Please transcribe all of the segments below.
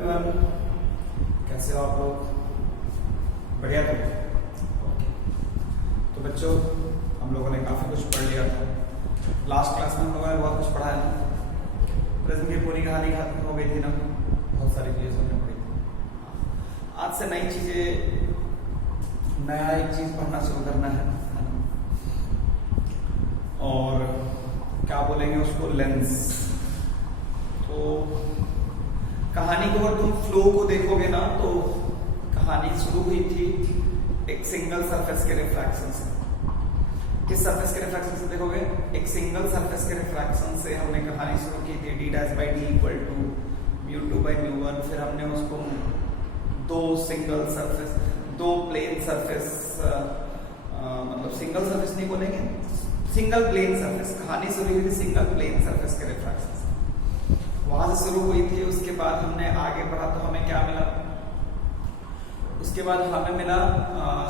Everyone, कैसे हो आप लोग? बढ़िया थे? ओके। तो बच्चों, हम लोगों ने काफ़ी कुछ पढ़ लिया था। लास्ट क्लास में हम लोगों ने बहुत कुछ पढ़ा है ना। प्रेजेंट की पूरी कहानी खत्म हो गई थी ना, बहुत सारी चीज़ें हमने पढ़ी थी। आज से नई चीज़ें, नया एक चीज़ पढ़ना शुरू करना है ना? और क्या बोलेंगे उसको, लेंस। तो कहानी को अगर तुम फ्लो को देखोगे ना, तो कहानी शुरू हुई थी एक सिंगल सरफेस के रिफ्रैक्शन से। किस सरफेस के रिफ्रैक्शन से देखोगे? एक सिंगल सरफेस के रिफ्रैक्शन से हमने कहानी शुरू की थी, d dash by d equal to mu two by mu one. फिर हमने उसको दो सिंगल सरफेस, दो प्लेन सरफेस, मतलब सिंगल सरफेस नहीं बोलेंगे, सिंगल प्लेन सरफेस। कहानी शुरू हुई थी सिंगल प्लेन सरफेस के रिफ्रैक्शन से, वहां से शुरू हुई थी। उसके बाद हमने आगे बढ़ा तो हमें क्या मिला? उसके बाद हमें मिला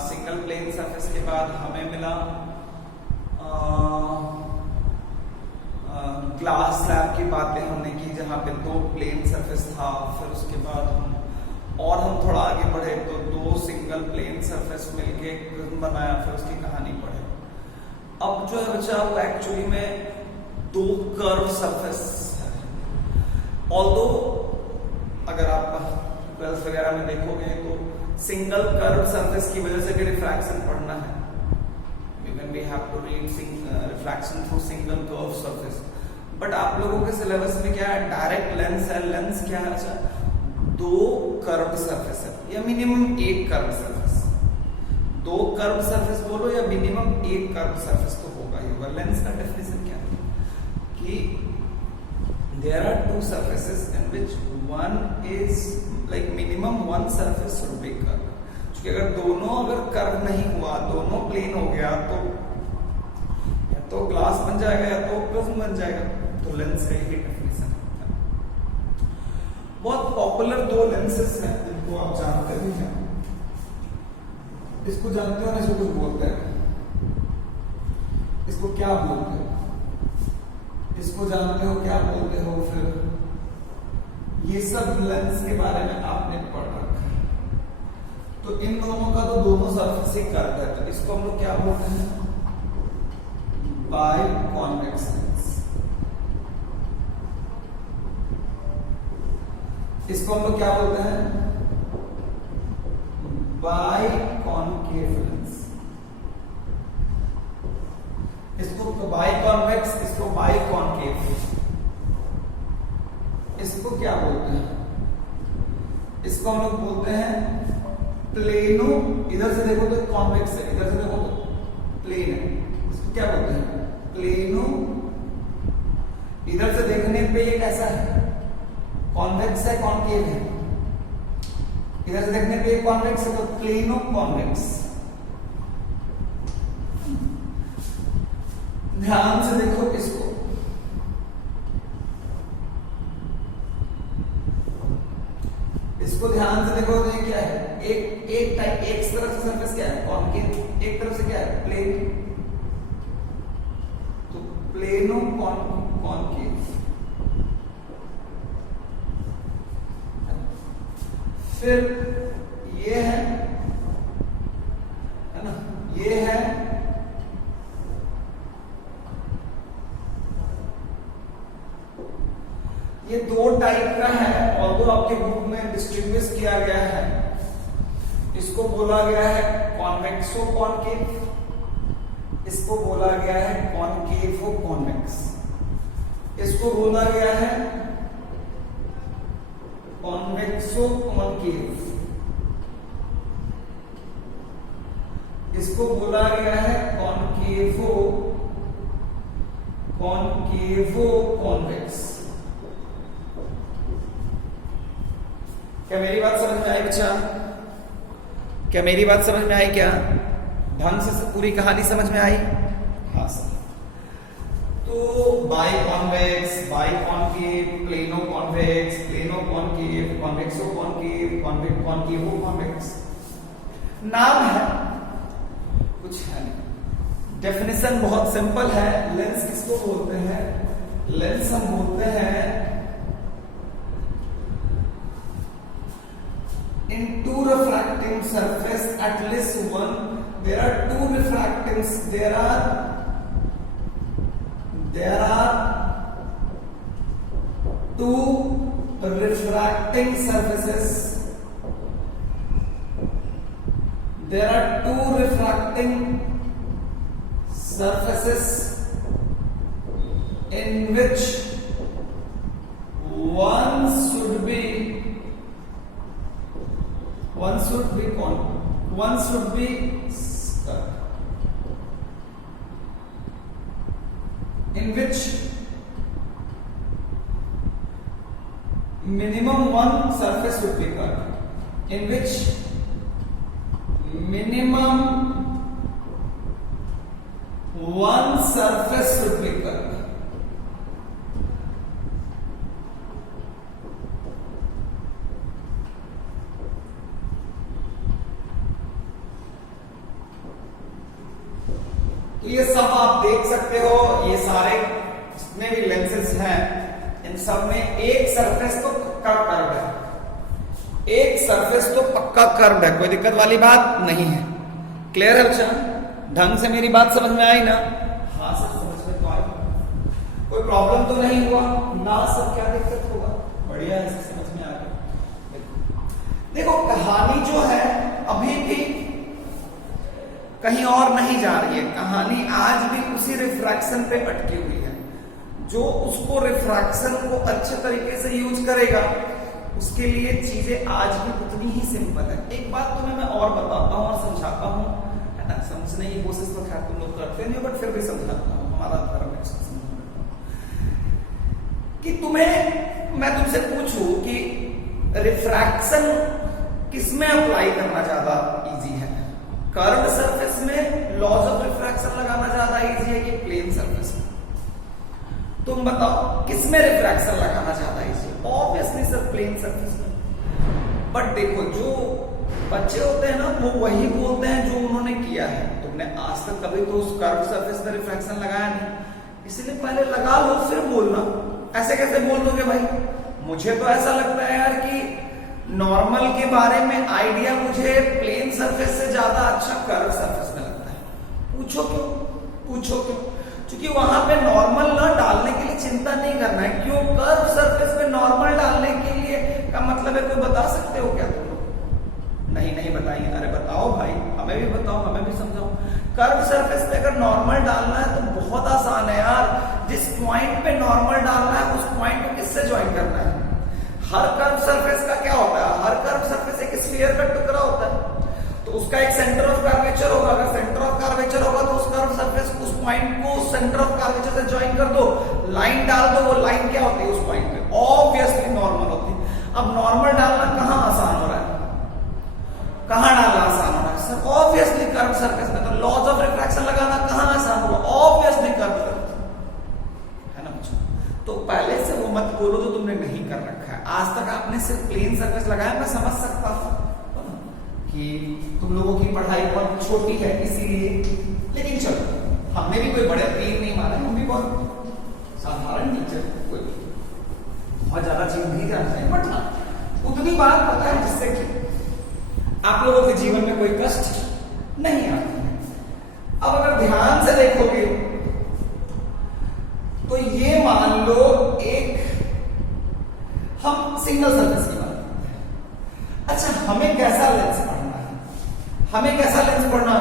सिंगल प्लेन सरफेस के बाद हमें मिला ग्लास स्लैब की बातें हमने की, जहाँ पे दो प्लेन सरफेस था। फिर उसके बाद हम थोड़ा आगे बढ़े तो दो सिंगल प्लेन सरफेस मिलके एक प्रिज्म बनाया, फिर उसकी कहानी पढ़े। अब जो है बच्चा, वो एक्चुअली में दो कर्व सरफेस है। ऑल्दो अगर आप 12th वगैरह में देखोगे तो सिंगल कर्व सरफेस की वजह से भी रिफ्रैक्शन पढ़ना है। Even we have to read refraction through single curved surface. But आप लोगों के सिलेबस में क्या है? डायरेक्ट लेंस है। लेंस क्या है? अच्छा, दो कर्व सरफेस है या मिनिमम एक कर्व सरफेस। दो कर्व सरफेस बोलो या मिनिमम एक कर्व सरफेस तो होगा ही होगा। लेंस का डेफिनेशन क्या है कि there are two surfaces in which one is like minimum one surface should be curved. क्योंकि अगर दोनों कर्व नहीं हुआ, दोनों प्लेन हो गया, तो या तो ग्लास बन जाएगा या तो प्रिज्म बन जाएगा। तो लेंस का यही डेफिनेशन है। बहुत पॉपुलर दो लेंसेस हैं जिनको आप जानते भी हैं। इसको जानते हो ना, इसको कुछ बोलते हैं, इसको क्या बोलते हो? इसको जानते हो, क्या बोलते हो? फिर ये सब लेंस के बारे में आपने पढ़ रखा है। तो इन दोनों का तो दोनों सरफेस से कर्व है, तो इसको हम लोग क्या बोलते हैं? By convex lens. इसको हम लोग क्या बोलते हैं? By concave lens. इसको तो बाई कॉन्वेक्स, इसको बाई कॉनकेव। इसको क्या बोलते हैं? इसको हम लोग बोलते हैं प्लेनो। इधर से देखो तो कॉन्वेक्स है, इधर से देखो तो प्लेन है। इसको क्या बोलते हैं? प्लेनो। इधर से देखने पे ये कैसा है? कॉन्वेक्स है, कॉनकेव है। इधर से देखने पे ये कॉन्वेक्स है, तो प्लेनो कॉन्वेक्स। ध्यान से देखो इसको, इसको ध्यान से देखो तो ये क्या है? एक टाइप, एक तरफ से सरफेस क्या है? कॉनकेव। एक तरफ से क्या है? प्लेन। तो प्लेनो कॉनकेव। फिर ये है ना, ये है ये दो टाइप का है, और वो आपके बुक में डिस्ट्रीब्यूट किया गया है। इसको बोला गया है कॉन्वेक्सो कॉनकेव, इसको बोला गया है कॉनकेवो कॉन्वेक्स, इसको बोला गया है कॉन्वेक्सो कॉनकेव, इसको बोला गया है कॉनकेवो कॉन्वेक्स। क्या मेरी बात समझ में आई बच्चा? क्या मेरी बात समझ में आई? क्या ढंग से पूरी कहानी समझ में आई? हाँ सर। तो by convex, by concave, plano convex, plano concave, कॉन्वेक्सो concave, कॉनकेवो convex. नाम है, कुछ है नहीं। डेफिनेशन बहुत सिंपल है। लेंस किसको बोलते हैं? लेंस हम बोलते हैं in two refracting surface at least one, there are two refractings, there are two refracting surfaces, there are two refracting surfaces in which one should be in which minimum one surface would be cut, in which minimum one surface should be cut. तो ये सब आप देख सकते हो, ये सारे जितने भी लेंसेज हैं इन सब में एक सरफेस तो पक्का कर्व है, एक सरफेस तो पक्का कर्व है, कोई दिक्कत वाली बात नहीं है। क्लियर है बच्चा? ढंग से मेरी बात समझ में आई ना? हाँ सर समझ में तो आई, कोई प्रॉब्लम तो नहीं हुआ ना सर? क्या दिक्कत होगा? बढ़िया है, समझ में आ गया। देखो कहानी जो है अभी भी कहीं और नहीं जा रही है, कहानी आज भी उसी रिफ्रैक्शन पे अटकी हुई है। जो उसको रिफ्रैक्शन को अच्छे तरीके से यूज करेगा उसके लिए चीजें आज भी उतनी ही सिंपल है। एक बात तुम्हें मैं और बताता हूँ और समझाता हूँ, है ना? समझने की कोशिश तो खैर तुम लोग करते नहीं, बट फिर भी समझाता हूँ, हमारा धर्म है कि तुम्हें मैं तुमसे पूछूं कि रिफ्रैक्शन किसमें अप्लाई करना ज्यादा इजी है? कर्व सरफेस में लॉज ऑफ रिफ्रैक्शन लगाना ज्यादा इजी है कि प्लेन सरफेस में? तुम बताओ किसमें रिफ्रैक्शन लगाना ज्यादा इजी है? ऑब्वियसली सर प्लेन सरफेस में। बट देखो जो बच्चे होते हैं ना वो वही बोलते हैं जो उन्होंने किया है। तुमने आज तक कभी तो उस कर्व सरफेस में रिफ्रैक्शन लगाया नहीं, इसलिए पहले लगा लो फिर बोलना। ऐसे कैसे बोल दोगे भाई? मुझे तो ऐसा लगता है यार कि नॉर्मल के बारे में आइडिया मुझे प्लेन सरफेस से ज्यादा अच्छा कर्व सरफेस में लगता है। पूछो क्यों? क्योंकि वहां पे नॉर्मल ना डालने के लिए चिंता नहीं करना है। क्यों? कर्व सरफेस पे नॉर्मल डालने के लिए का मतलब है, कोई बता सकते हो क्या तुम लोग? नहीं बताइए। अरे बताओ भाई, हमें भी बताओ, हमें भी समझाओ। कर्व सरफेस पे अगर नॉर्मल डालना है तो बहुत आसान है यार। जिस पॉइंट पे नॉर्मल डालना है उस पॉइंट को किससे ज्वाइन करना है? हर कर्व सरफेस का क्या होता है? हर कर्व सरफेस एक स्फीयर का टुकड़ा होता है, तो उसका एक सेंटर ऑफ कर्वेचर होगा। अगर सेंटर ऑफ कर्वेचर होगा तो उस कर्व सरफेस को, उस पॉइंट को सेंटर ऑफ कर्वेचर से ज्वाइन कर दो, लाइन डाल दो। वो लाइन क्या होती है उस पॉइंट पे? ऑब्वियसली नॉर्मल होती है। अब नॉर्मल डालना कहां आसान हो रहा है? कहां डालना आसान हो रहा है सर? ऑब्वियसली कर्व सरफेस में। तो लॉज ऑफ रिफ्रैक्शन लगाना कहां आसान होगा? ऑब्वियसली कर्व सरफेस, है ना बच्चों? तो पहले से वो मत बोलो जो तुमने नहीं कर रखा है। आज तक आपने सिर्फ प्लेन सरफेस लगाया, मैं समझ सकता हूं कि तुम लोगों की पढ़ाई बहुत छोटी है इसीलिए, लेकिन चलो हमने भी कोई बड़े पीर नहीं माने, हम भी बहुत साधारण टीचर, कोई बहुत ज्यादा चीज नहीं जानते हैं, बट हाँ उतनी बात पता है जिससे कि आप लोगों के जीवन में कोई कष्ट नहीं आता है। अब अगर ध्यान से देखोगे तो ये मान लो एक हम सिंगल सरफेस की बात करते हैं। अच्छा हमें कैसा लेंस पढ़ना है? हमें कैसा लेंस पढ़ना?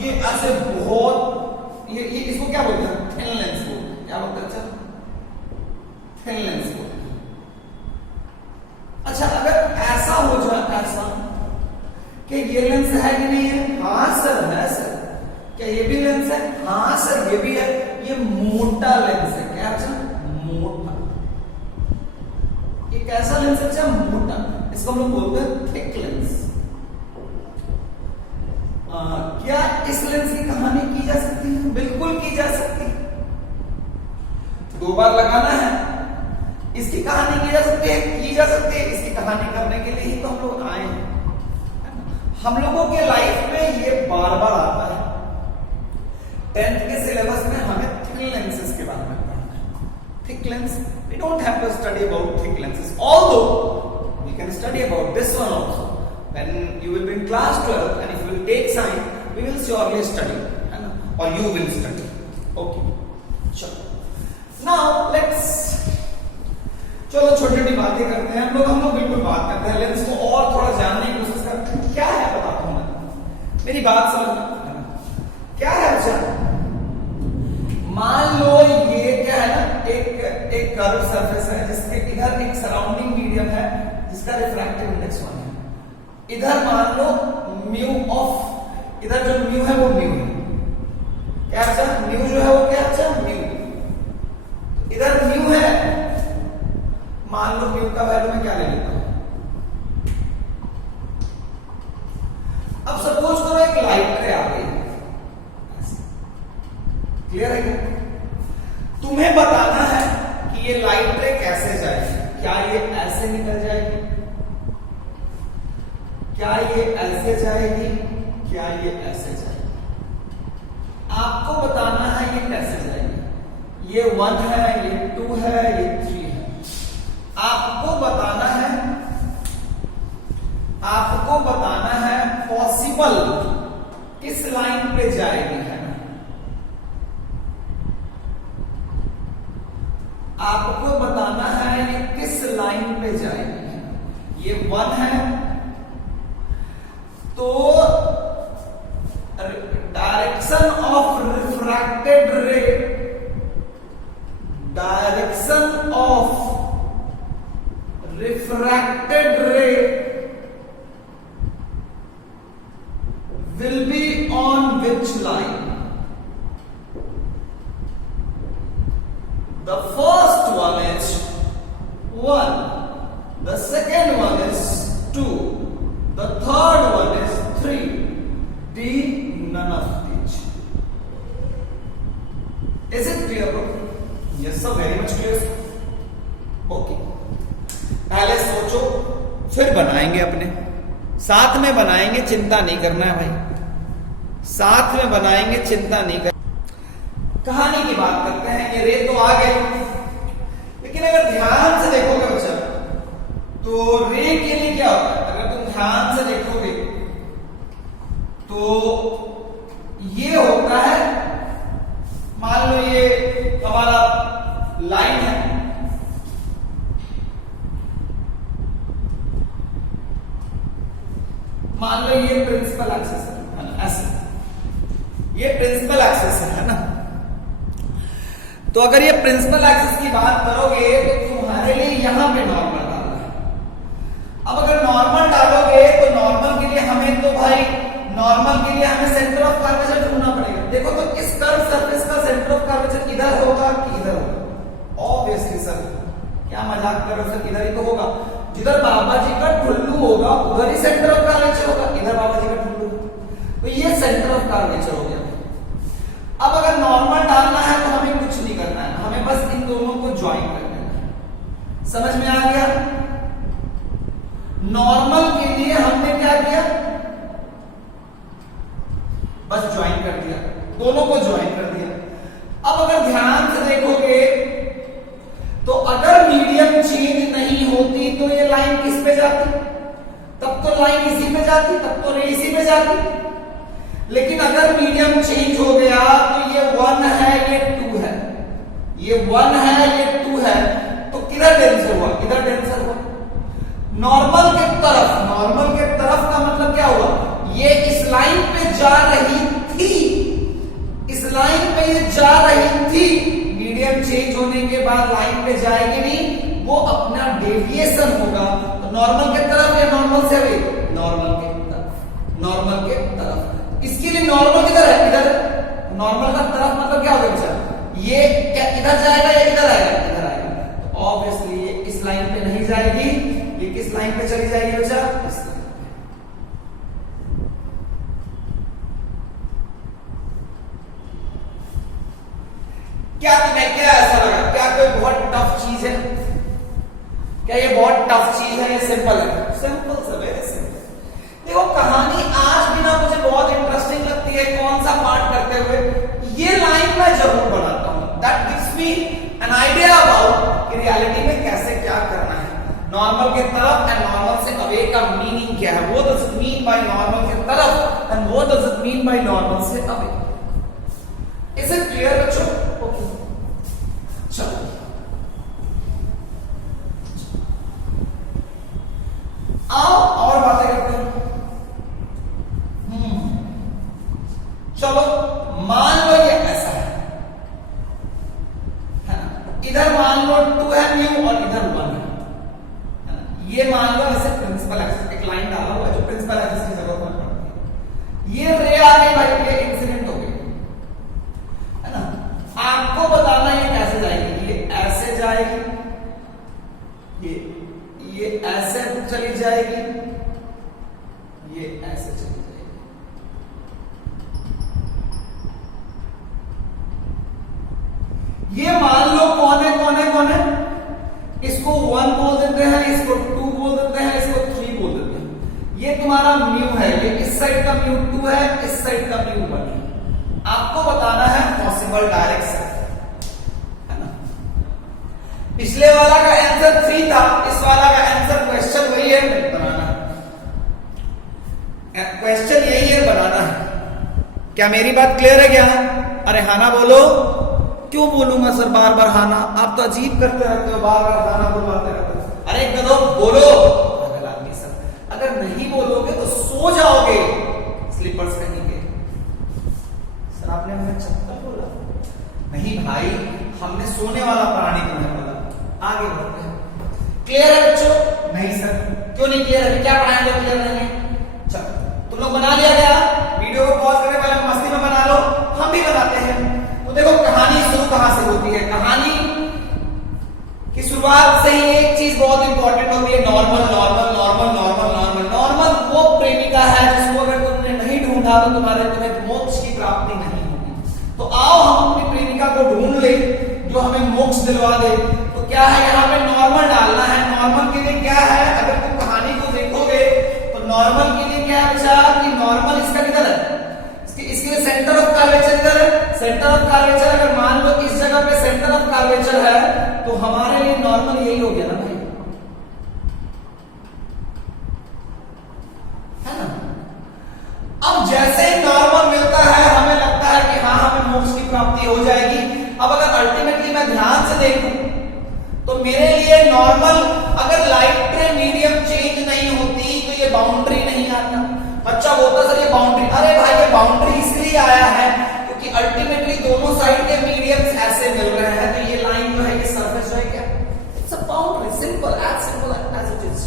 ये ऐसे बहुत ये इसको क्या बोलते हैं? थिन लेंस बोलते हैं। क्या बोलते हैं? अच्छा थिन लेंस बोलते हैं। अच्छा अगर ऐसा हो जाए, ऐसा कि ये लेंस है कि नहीं है? हाँ सर है सर। क्या ये भी लेंस है? हाँ सर ये भी है। ये मोटा लेंस है। क्या? अच्छा मोटा। ये कैसा लेंस है? अच्छा मोटा। इसको हम लोग बोलते हैं थिक लेंस। क्या इस लेंस की कहानी की जा सकती है? बिल्कुल की जा सकती है। 2 बार लगाना है, इसकी कहानी की जा सकती है, इसकी कहानी करने के लिए ही तो हम लोग आए हैं। हम लोगों के लाइफ में ये बार बार आता है। 10th के सिलेबस में हमें थिक लेंसेज के बारे में पढ़ना है। Thick lens, we don't have to study about thick lenses, although we can study about this one also, when you will be in class 12 and if you will take science, we will surely study, है ना, or you will study. Okay, चलो now let's, चलो छोटी छोटी बातें करते हैं हम लोग बिल्कुल बात करते हैं लेंस को और थोड़ा जानने की कोशिश करते हैं। क्या है बताता हूं मैं, मेरी बात समझना, क्या है अच्छा, मान लो ये क्या है ना, एक कर्व सरफेस है जिसके इधर एक सराउंडिंग मीडियम है जिसका रिफ्रैक्टिव इंडेक्स 1 है। इधर मान लो म्यू ऑफ, इधर जो म्यू है वो म्यू है, क्या अच्छा म्यू जो है वो क्या अच्छा म्यू, इधर म्यू है, मान लो म्यू का वैल्यू मैं क्या ले लेता हूं, अब सपोज करो एक लाइट रे आ गई, क्लियर है क्या, तुम्हें बताना है कि ये लाइट रे कैसे जाएगी, क्या ये ऐसे निकल जाएगी, क्या ये ऐसे जाएगी, क्या ये ऐसे जाएगी, आपको बताना है ये कैसे जाएगी, ये 1 है, ये 2 है, ये 3 है, आपको बताना है पॉसिबल किस लाइन पे जाएगी, है ना, आपको बताना है ये किस लाइन पे जाएगी, है ना, ये 1 है तो डायरेक्शन ऑफ रिफ्रैक्टेड रे, direction of refracted ray will be on which line? The first one is 1, the second one is 2, the third one is 3, D none of these. Is it clear bro? Yes sir, very much clear. Okay, पहले सोचो फिर बनाएंगे, अपने साथ में बनाएंगे, चिंता नहीं करना है भाई, साथ में बनाएंगे, चिंता नहीं कर। कहानी की बात करते हैं, ये रे तो आ गई, लेकिन अगर ध्यान से देखोगे बच्चा तो रे के लिए क्या होता है, अगर तुम ध्यान से देखोगे तो ये होता है, मान लो ये हमारा लाइन है, मान लो ये प्रिंसिपल एक्सिस है ना, ऐसे ये प्रिंसिपल एक्सिस है ना, तो अगर ये प्रिंसिपल एक्सिस की बात करोगे तो तुम्हारे लिए यहां पे नॉर्मल डालना है। अब अगर नॉर्मल डालोगे तो नॉर्मल के लिए हमें सेंटर ऑफ कर्वेचर ढूंढना पड़ेगा। देखो तो इस कर्व सरफेस का सेंटर ऑफ कर्वेचर इधर होगा कि इधर होगा, ऑब्वियसली सर क्या मजाक कर रहे हो सर, इधर ही तो होगा, जिधर बाबा जी का ठुल्लू होगा उधर ही सेंटर ऑफ कर्वेचर होगा, इधर बाबा जी का ठुल्लू, तो ये सेंटर ऑफ कर्वेचर हो गया। अब अगर नॉर्मल डालना है तो हमें कुछ नहीं करना है, हमें बस इन दोनों को ज्वाइन कर देना है। समझ में आ गया? नॉर्मल के लिए हमने क्या किया, बस ज्वाइन कर दिया, दोनों को ज्वाइन कर दिया। अब अगर ध्यान से देखोगे तो अगर मीडियम चेंज नहीं होती तो ये लाइन किस पे जाती, तब तो लाइन इसी पे जाती, तब तो रे इसी पे जाती। लेकिन अगर मीडियम चेंज हो गया तो ये 1 है, ये 2 है, ये 1 है, ये 2 है, तो किधर डेंसर हुआ, इधर डेंसर हुआ, नॉर्मल के तरफ। नॉर्मल के तरफ का मतलब क्या हुआ, ये इस लाइन पे जा रही थी, इस लाइन पे ये जा रही थी, मीडियम चेंज होने के बाद लाइन पे जाएगी नहीं, वो अपना डेविएशन होगा। तो नॉर्मल के तरफ या नॉर्मल से अवे, नॉर्मल के तरफ, नॉर्मल के तरफ। इसके लिए नॉर्मल किधर है, इधर, नॉर्मल का तरफ मतलब क्या होगा बच्चा, ये क्या इधर जाएगा या इधर आएगा, इधर आएगा, तो ऑब्वियसली ये इस लाइन पे नहीं जाएगी, ये किस लाइन पे चली जाएगी बच्चा, इस लाइन पे। क्या तुम्हें क्या ऐसा लगा, क्या कोई बहुत टफ चीज है, क्या ये बहुत टफ चीज है, ये सिंपल है, सिंपल से वेरी सिंपल। देखो कहानी आज भी ना मुझे बहुत इंटरेस्टिंग लगती है, कौन सा पार्ट करते हुए, ये लाइन मैं जरूर बनाता हूं, that gives me an idea about कि रियलिटी में कैसे क्या करना है, नॉर्मल के तरफ एंड नॉर्मल से अवे का मीनिंग क्या है, वो does it mean by normal के तरफ एंड वो does it mean by normal से अवे। इज इट क्लियर बच्चों? ओके चलो आओ और बातें करते हैं। चलो मान लो ये ऐसा है ना? इधर मान लो 2 है म्यू और इधर 1 है ना? ये मान लो ऐसे प्रिंसिपल एक्सिस एक लाइन डाला हुआ है जो प्रिंसिपल एक्सिस की जरूरत में पड़ती है। ये रे आ गई भाई, ये इंसिडेंट हो गई है ना? आपको बताना ये कैसे जाएगी, ये ऐसे जाएगी, ये ऐसे चली जाएगी, ये ऐसे चली जाएगी। ये मान लो कौन है कौन है कौन है, इसको 1 बोल देते हैं, इसको 2 बोल देते हैं, इसको 3 बोल देते हैं। ये तुम्हारा म्यू है, ये इस साइड का म्यू 2 है, इस साइड का म्यू 1 है। आपको बताना है पॉसिबल डायरेक्शन है ना? पिछले वाला का आंसर 3 था, इस वाला का आंसर क्वेश्चन वही है, बनाना क्वेश्चन यही है, बनाना है। क्या मेरी बात क्लियर है क्या? अरे हाना बोलो। क्यों बोलूंगा सर बार बार हाना, आप तो अजीब करते रहते हो, बार बार हाना बुलवाते रहते हो। अरे कदो बोलो, पागल आदमी सर। अगर नहीं बोलोगे तो सो जाओगे स्लीपर्स पहनेंगे। सर आपने हमें चप्पल बोला? नहीं भाई, हमने सोने वाला प्राणी को नहीं बोला। आगे बढ़ते हैं। क्लियर है बच्चों? नहीं सर। क्यों नहीं क्लियर है? क्या पढ़ाएंगे क्लियर नहीं है? चलो तुम लोग बना लिया गया, वीडियो को पॉज करके पहले मस्ती में बना लो, हम भी बनाते हैं। तो देखो कहानी शुरू कहां से होती है? कहानी की शुरुआत से ही एक चीज बहुत इंपॉर्टेंट होती है, normal normal normal normal normal normal. वो प्रेमिका है जिसको अगर तुमने नहीं ढूंढा तो तुम्हें मोक्ष की प्राप्ति नहीं होगी। तो आओ हम अपनी प्रेमिका को ढूंढ ले जो हमें मोक्ष दिलवा दे। तो क्या है, यहाँ पे नॉर्मल डालना है। नॉर्मल के लिए क्या है, अगर तुम कहानी को देखोगे तो नॉर्मल के लिए क्या है कि नॉर्मल इसका किधर है, इसके सेंटर ऑफ कर्वेचर इधर है। सेंटर ऑफ कर्वेचर अगर मान लो इस जगह पे सेंटर ऑफ कर्वेचर है तो हमारे लिए नॉर्मल यही हो गया ना भाई, है ना? अब जैसे ही नॉर्मल मिलता है हमें लगता है कि हाँ हमें मोक्ष की प्राप्ति हो जाएगी। अब अगर अल्टीमेटली मैं ध्यान से देखूं तो मेरे लिए नॉर्मल अगर लाइट मीडियम चेंज नहीं होती तो ये बाउंड्री नहीं आता। बच्चा बोलता सर ये बाउंड्री, अरे भाई ये बाउंड्री इसलिए आया है क्योंकि अल्टीमेटली दोनों साइड के मीडियम्स ऐसे मिल रहे हैं। तो ये लाइन जो है ये सरफेस है क्या, it's a boundary, simple as it is.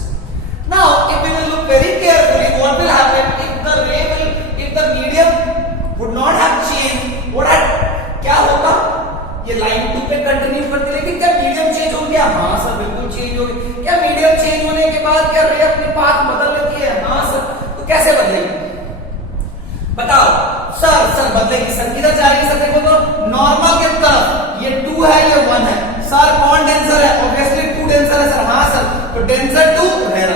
Now if we will look very carefully what will happen if the medium would not have change, क्या होगा, ये लाइन 2 पे कंटिन्यू करती, लेकिन क्या मीडियम चेंज हो गया? हाँ सर बिल्कुल चेंज हो गया। क्या मीडियम चेंज होने के बाद क्या रे अपनी पाथ बदल लेती है? हाँ सर। तो कैसे बदलेगी बताओ? सर बदलेगी सर, किधर जाएगी सर? देखो तो नॉर्मल के तरफ, ये 2 है ये 1 है। सर कौन डेंसर है? ऑब्वियसली 2 डेंसर है सर। हाँ सर, तो denser to rare,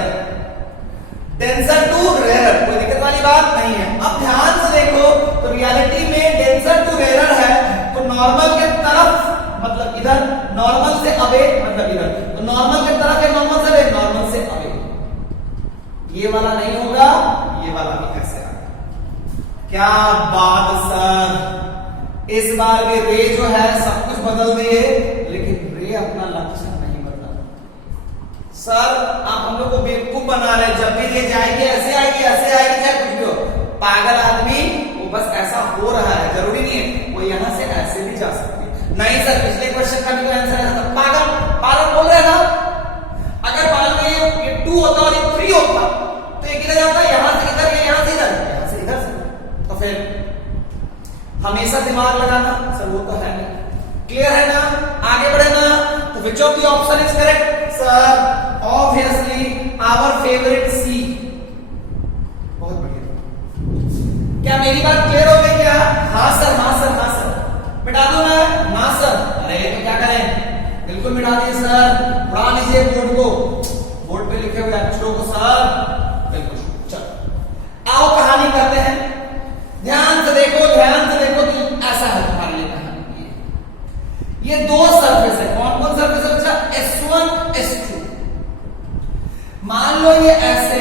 denser to rare, कोई दिक्कत वाली बात नहीं है। अब ध्यान से देखो तो रियलिटी में डेंसर टू रेयर है तो नॉर्मल के तरफ मतलब इधर, नॉर्मल से अवे मतलब इधर, तो नॉर्मल के तरफ है, नॉर्मल से अवे, नॉर्मल से अवे। ये वाला नहीं होगा, ये वाला भी कैसे आएगा? क्या बात सर, इस बार भी रे जो है सब कुछ बदल दिए लेकिन रे अपना लक्षण नहीं बदला। सर आप हम लोग को बेवकूफ बना रहे, जब भी ये जाएगी ऐसे आएगी चाहे कुछ भी हो। पागल आदमी, वो बस ऐसा हो रहा है, जरूरी नहीं है वो यहां से ऐसे भी जा सकती है। नहीं सर पिछले क्वेश्चन का भी तो आंसर है। पागल बोल रहे ना, अगर मान लो ये 2 होता और ये 3 होता तो ये किधर जाता है? यहां से इधर, यहां से इधर, यहां से इधर से। तो फिर हमेशा दिमाग लगाना सर, वो तो है नहीं। क्लियर है ना? आगे बढ़े ना? तो which of the option is correct sir? Obviously our favourite C. बहुत बढ़िया। क्या मेरी बात क्लियर हो गई क्या? हाँ सर, हाँ सर, हाँ सर। मिटा दो ना सर? अरे तो क्या करें, बिल्कुल मिटा दीजिए सर। पढ़ा लीजिए बोर्ड को, बोर्ड पे लिखे हुए अक्षरों को सर, बिल्कुल। चलो आओ कहानी करते हैं। ध्यान से देखो तो ऐसा है तुम्हारे लिए कहानी। ये 2 सरफेस है, कौन कौन सरफेस है बच्चा? S1 S2। मान लो ये ऐसे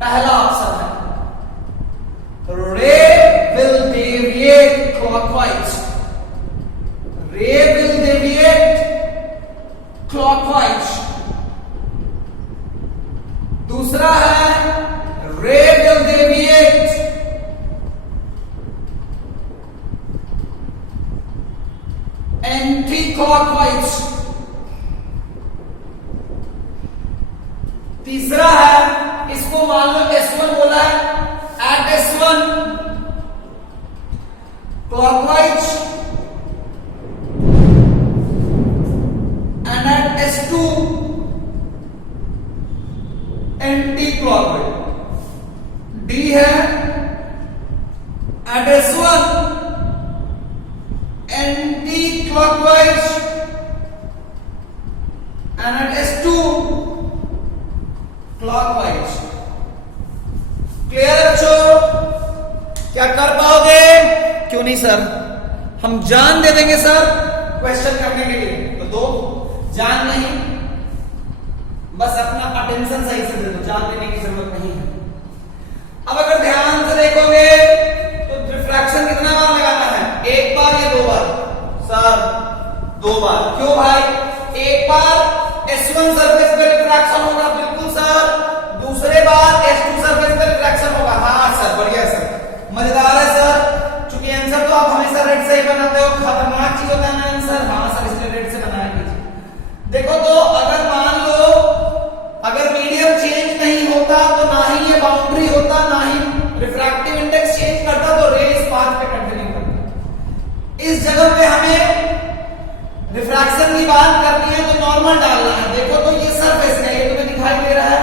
पहला ऑप्शन है रे विल डेविएट क्लॉकवाइज, रे विल डेविएट क्लॉकवाइज। दूसरा है रे विल डेविएट एंटी क्लॉकवाइज। तीसरा है, इसको मान लो S1 बोला है, at S1 clockwise and at S2 anti clockwise. D है at S1 anti clockwise and at S2 clockwise. Clear बच्चों? क्या कर पाओगे? क्यों नहीं सर, हम जान दे देंगे सर क्वेश्चन करने के लिए। तो दो, जान नहीं, बस अपना अटेंशन सही से दे दो, जान देने की जरूरत नहीं है। अब अगर ध्यान से देखोगे तो रिफ्रैक्शन कितना बार लगाना है? एक बार या दो बार? सर दो बार। क्यों भाई? एक बार S1 सरफेस पे रिफ्रैक्शन होगा, बिल्कुल सर। दूसरे बार S2 सरफेस पे रिफ्रैक्शन होगा। हाँ सर, बढ़िया सर, मजेदार है सर। चूंकि आंसर तो आप हमेशा रेड से ही बनाते हो, खतरनाक चीज होता है ना आंसर। हाँ सर, इसलिए रेड से बनाया कीजिए। देखो तो अगर मान लो अगर मीडियम चेंज नहीं होता तो ना ही ये बाउंड्री होता, ना ही रिफ्रैक्टिव इंडेक्स चेंज करता, तो रे इस पाथ पे कंटिन्यू करता। इस जगह पे हमें रिफ्रैक्शन की बात करनी है तो नॉर्मल डालना है। देखो तो ये सरफेस है, ये तुम्हें दिखाई दे रहा है?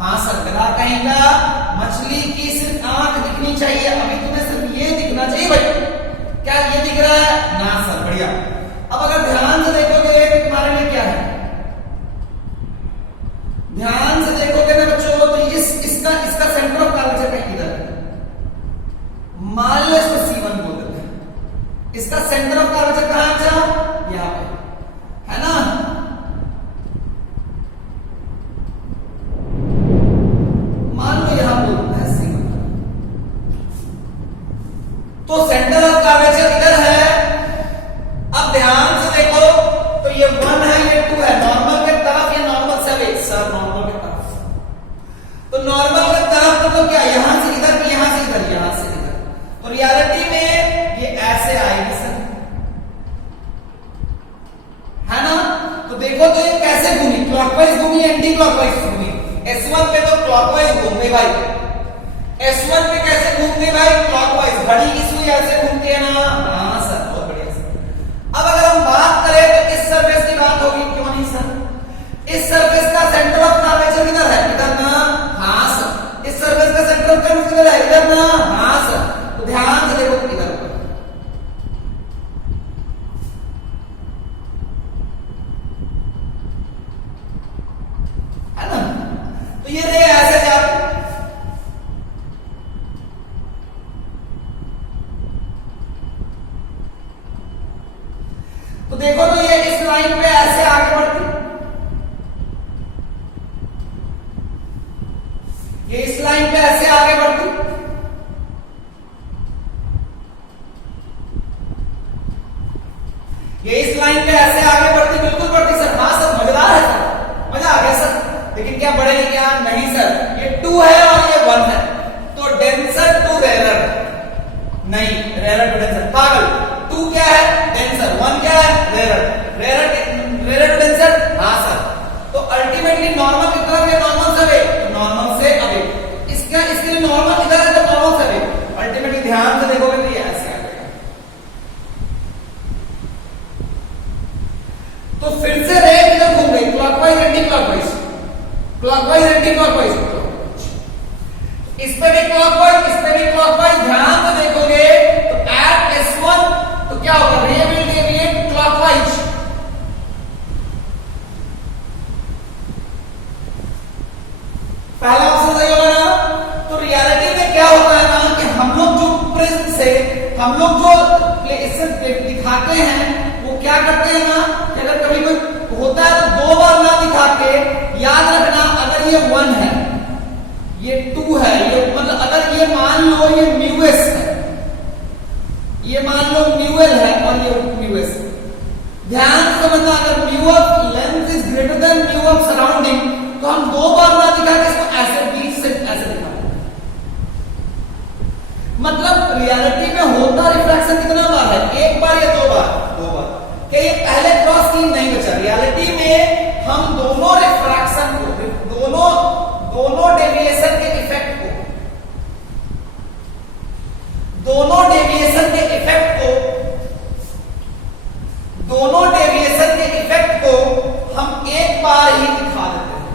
हाँ सर, गधा कहेगा मछली की सिर्फ आंख दिखनी चाहिए, अभी तुम्हें सिर्फ ये दिखना चाहिए भाई। क्या ये दिख रहा है? ना सर, बढ़िया। अब अगर ध्यान से देखोगे तो तुम्हारे लिए क्या है? ध्यान से देखोगे ना बच्चों तो इसका सेंटर ऑफ कर्वेचर कहीं इधर है। मान लो इसको C1 बोल देते हैं, इसका सेंटर ऑफ कर्वेचर कहां है? यहां पे है ना। मान लो यहां बोलते हैं C1, तो सेंटर ऑफ कर्वेचर इधर है। अब ध्यान से देखो तो ये 1 है, ये 2 है। नॉर्मल के तरफ या नॉर्मल से अवे? सर नॉर्मल के तरफ। तो नॉर्मल के तरफ मतलब क्या? यहां से इधर, यहां से इधर, यहां से इधर। तो रियलिटी में ये ऐसे आएगी सर, है ना। तो देखो तो ये कैसे घूमी? क्लॉकवाइज घूमी, एंटी क्लॉकवाइज घूमी। S1 पे तो क्लॉकवाइज घूम गई भाई। S1 पे कैसे घूम गई भाई? क्लॉकवाइज। घड़ी की सुई ऐसे घूमती है ना। हाँ सर, बहुत बढ़िया सर। अब अगर हम बात करें तो इस सरफेस की बात होगी, क्यों नहीं सर? इस सरफेस का सेंटर ऑफ कर्वेचर किधर है? इधर ना। हाँ सर। इस सरफेस का सेंटर ऑफ कर्वेचर किधर है? इधर ना। हाँ सर। तो ध्यान से देखो इधर, है ना। तो ये रे ऐसे जाती, तो देखो तो ये इस लाइन पे ऐसे आगे बढ़ती, ये इस लाइन पे ऐसे आगे बढ़ती, ये इस लाइन पे ऐसे आगे बढ़ती, बिल्कुल बढ़ती सर। हाँ सर, मजेदार है सर, मजा आ गया सर। लेकिन क्या बढ़ेगी क्या? नहीं सर, ये 2 है और ये 1 है, तो डेंसर टू रेरर नहीं, रेरर टू डेंसर। पागल, 2 क्या है? डेंसर। 1 क्या है? रेरर। Rarer to denser. हाँ सर। तो अल्टीमेटली नॉर्मल की तरफ या नॉर्मल से अवे? तो नॉर्मल से अवे। इसके लिए नॉर्मल इधर है तो नॉर्मल से अवे। अल्टीमेटली ध्यान से देखोगे तो ये ऐसे आ जाएगा। तो फिर से रे इधर घूम गई, clockwise anti clockwise, clockwise anti clockwise. इस पे भी क्लॉकवाइज, इस पे भी क्लॉकवाइज। ध्यान से देखोगे तो एट S1 तो क्या होगा? रे विल डेविएट क्लॉकवाइज। पहला ऑप्शन सही होगा ना। तो रियलिटी में क्या होता है ना कि हम लोग जो प्रिज्म से हम लोग जो इससे दिखाते हैं वो क्या करते हैं ना कि अगर कभी कोई होता है तो 2 बार ना दिखा के, याद रखना अगर ये 1 है, ये 2 है, ये मतलब अगर ये मान लो ये म्यूएस है, ये मान लो म्यूएल है और ये म्यूएस है। ध्यान से समझना, अगर mu of length is greater than mu of surrounding तो हम 2 बार ना दिखा के इसको ऐसे बीच से ऐसे दिखा, मतलब रियलिटी में होता रिफ्रैक्शन कितना बार है, 1 बार या 2 बार? 2 बार। क्या ये पहले क्रॉस सीन नहीं बचा? रियलिटी में हम दोनों रिफ्रैक्शन को, दोनों डेविएशन के इफेक्ट को, दोनों डेविएशन के इफेक्ट को हम 1 बार ही दिखा देते हैं।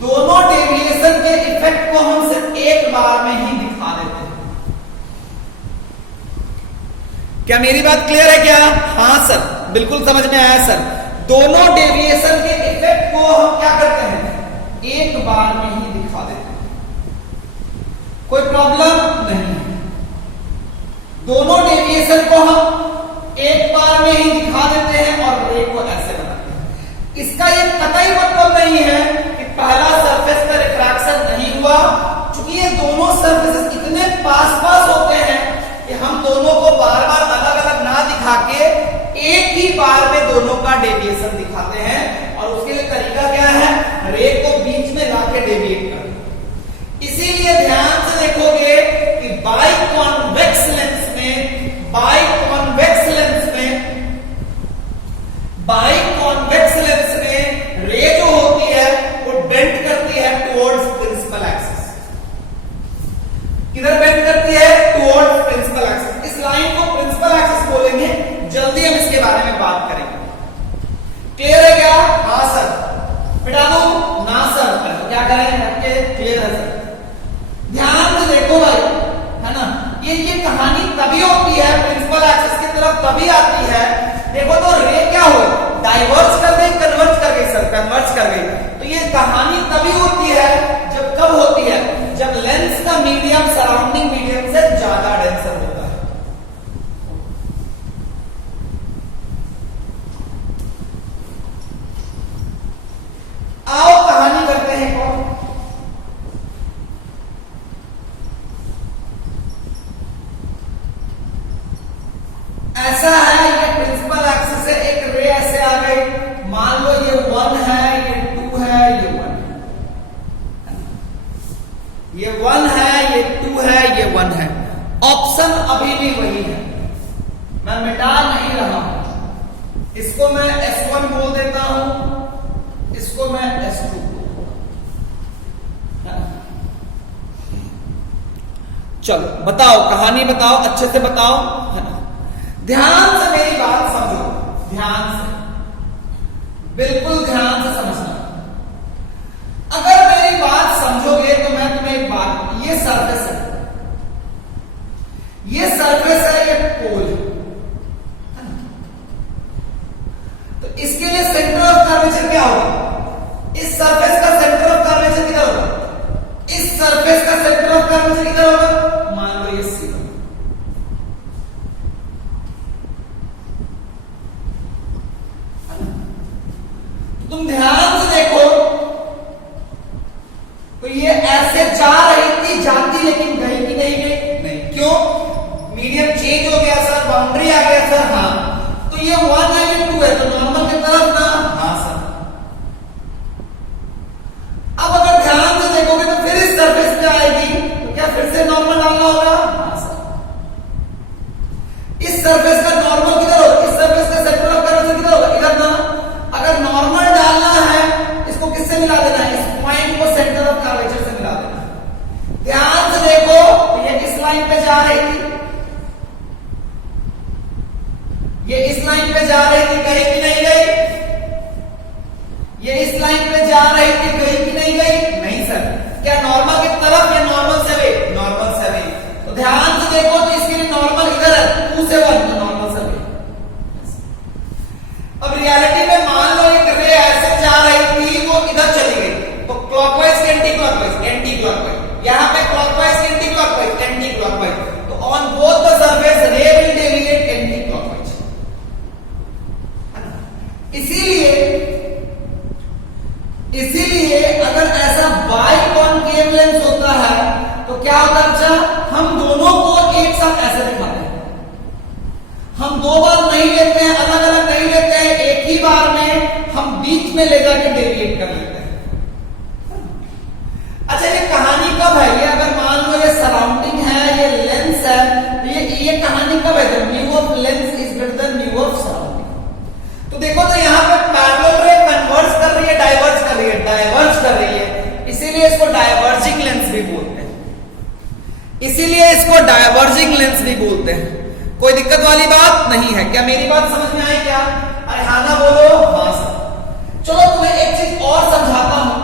दोनों डेविएशन के इफेक्ट को हम सिर्फ 1 बार में ही दिखा देते हैं। क्या मेरी बात क्लियर है क्या? हाँ सर, बिल्कुल समझ में आया सर। दोनों डेविएशन के इफेक्ट को हम क्या करते हैं? 1 बार में ही दिखा देते हैं, कोई प्रॉब्लम नहीं है। दोनों डेविएशन को हम 1 बार में ही दिखा देते हैं और रे को ऐसे बनाते हैं। इसका ये कतई मतलब नहीं है कि पहला सरफेस पर रिफ्रैक्शन नहीं हुआ, क्योंकि ये दोनों सरफेसेस इतने पास होते हैं कि हम दोनों को बार बार अलग अलग ना दिखा के एक ही बार में दोनों का डेविएशन दिखाते हैं। और उसके लिए तरीका क्या है? रे को बीच में लाके डेविएट कर। इसीलिए ध्यान से देखोगे कि बाइकॉन्वेक्स लेंस में रे जो होती है वो बेंड करती है टुवर्ड्स प्रिंसिपल एक्सिस। किधर बेंड करती है? Towards principal axis. इस लाइन को प्रिंसिपल एक्सिस बोलेंगे, जल्दी हम इसके बारे में बात करेंगे। क्लियर है क्या? हाँ सर। मिटा दो ना सर, तो क्या करें? क्लियर है सर। ध्यान से देखो भाई, है ना, ये कहानी तभी होती है, प्रिंसिपल एक्सिस की तरफ तभी आती है। देखो तो रे क्या हो, डाइवर्ज कर गई, कन्वर्ज कर गई सर, कन्वर्ज कर गई। तो ये कहानी तभी होती है जब, कब होती है? जब लेंस का मीडियम सराउंडिंग मीडियम से ज्यादा डेंसर होता है। आओ कहानी करते हैं कौन? ऐसा है, ये प्रिंसिपल एक्सिस से एक रे ऐसे आ गई, मान लो ये 1 है, ये 2 है, ये 1 है, ये 1 है, ये 2 है, ये 1 है। ऑप्शन अभी भी वही है, मैं मिटा नहीं रहा हूं। इसको मैं S1 बोल देता हूं, इसको मैं S2 बोल। चलो बताओ, कहानी बताओ, अच्छे से बताओ, है ना। ध्यान से मेरी बात समझो, ध्यान से, बिल्कुल ध्यान से समझना। अगर मेरी बात समझोगे तो मैं तुम्हें एक बात, ये सरफेस है, ये सरफेस है, ये पोल है, तो इसके लिए सेंटर ऑफ कर्वेचर क्या होगा? इस सरफेस का सेंटर ऑफ कर्वेचर किधर होगा? इस सरफेस का सेंटर ऑफ कर्वेचर किधर होगा? मान लो ये सी। तुम ध्यान से देखो तो ये ऐसे जा रही थी, जाती, लेकिन गई कि नहीं गई? नहीं। क्यों? मीडियम चेंज हो गया सर, बाउंड्री आ गया सर। हाँ, तो ये 1 है, ये 2 है, तो नॉर्मल की तरफ ना। हाँ सर। अब अगर ध्यान से देखोगे तो फिर इस सरफेस पे आएगी, तो क्या फिर से नॉर्मल डालना होगा? हाँ सर। इस सरफेस का नॉर्मल किधर होगा? इस सरफेस का सेंटर ऑफ कर्वेचर किधर होगा? इधर ना। अगर नॉर्मल डालना है, इसको किससे मिला देना है? इस पॉइंट को सेंटर ऑफ कर्वेचर से मिला देना है। ध्यान से देखो, ये इस लाइन पे जा रही थी, ये इस लाइन पे जा रही थी, गई कि नहीं गई? ये इस लाइन पे जा रही थी, गई कि नहीं गई? नहीं सर। क्या नॉर्मल की तरफ या नॉर्मल से वे? नॉर्मल से वे। तो ध्यान से देखो तो इसके लिए नॉर्मल इधर है, 2 से 1, तो नॉर्मल से वे। अब रियलिटी में मान लो एक रे ऐसे जा रही थी, वो इधर चली गई, तो क्लॉकवाइज के एंटी क्लॉकवाइज, एंटी क्लॉकवाइज, यहां पे क्लॉकवाइज के एंटी क्लॉकवाइज, एंटी क्लॉकवाइज, तो ऑन बोथ द सरफेस रे विल डेविएट एंटी क्लॉकवाइज। इसी दो बार नहीं लेते हैं, अलग अलग नहीं लेते हैं, एक ही बार में हम बीच में ले जाके डेविएट कर लेते हैं। अच्छा, ये कहानी कब है? ये अगर मान लो ये सराउंडिंग है, ये लेंस है, तो ये कहानी कब है? जब mu of lens is greater than mu of surrounding. तो देखो तो यहाँ पे पैरेलल रे कन्वर्ज कर रही है, डाइवर्ज कर रही है, डाइवर्ज कर रही है, इसीलिए इसको डाइवर्जिंग लेंस भी बोलते हैं, इसीलिए इसको डाइवर्जिंग लेंस भी बोलते हैं। कोई दिक्कत वाली बात नहीं है। क्या मेरी बात समझ में आई क्या? अरे हाँ ना बोलो। हाँ सर। चलो तुम्हें एक चीज और समझाता हूं,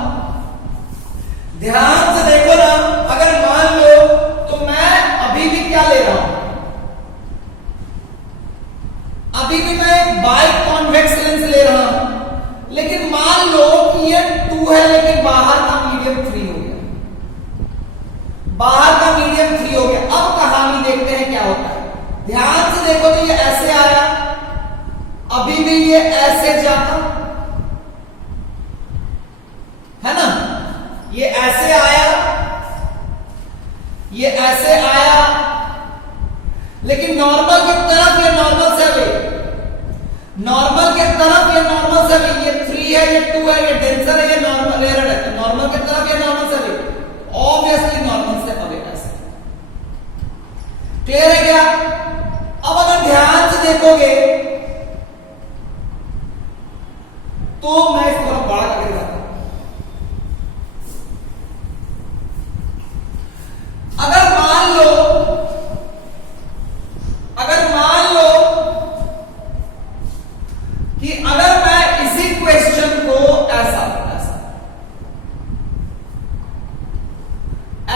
ध्यान से देखो ना। अगर मान लो तो मैं अभी भी क्या ले रहा हूं, अभी भी मैं बाई कॉन्वेक्स लेंस ले रहा हूं, लेकिन मान लो कि ये 2 है लेकिन बाहर का मीडियम 3 हो गया, बाहर का मीडियम 3 हो गया। अब कहानी देखते हैं क्या होता है। ध्यान से देखो तो ये ऐसे आया, अभी भी ये ऐसे जाता है ना, ये ऐसे आया, ये ऐसे आया, लेकिन नॉर्मल की तरफ ये नॉर्मल से अवे, नॉर्मल की तरफ ये नॉर्मल से अवे, ये 3 है, ये 2 है, ये डेंसर है, ये नॉर्मल रेयर है, तो नॉर्मल की तरफ ये नॉर्मल से अवे, ऑब्वियसली नॉर्मल से अवे ऐसे। क्लियर है क्या? अब अगर ध्यान से देखोगे तो मैं इसको थोड़ा बड़ा करके दिखाता हूं। अगर मान लो कि अगर मैं इसी क्वेश्चन को ऐसा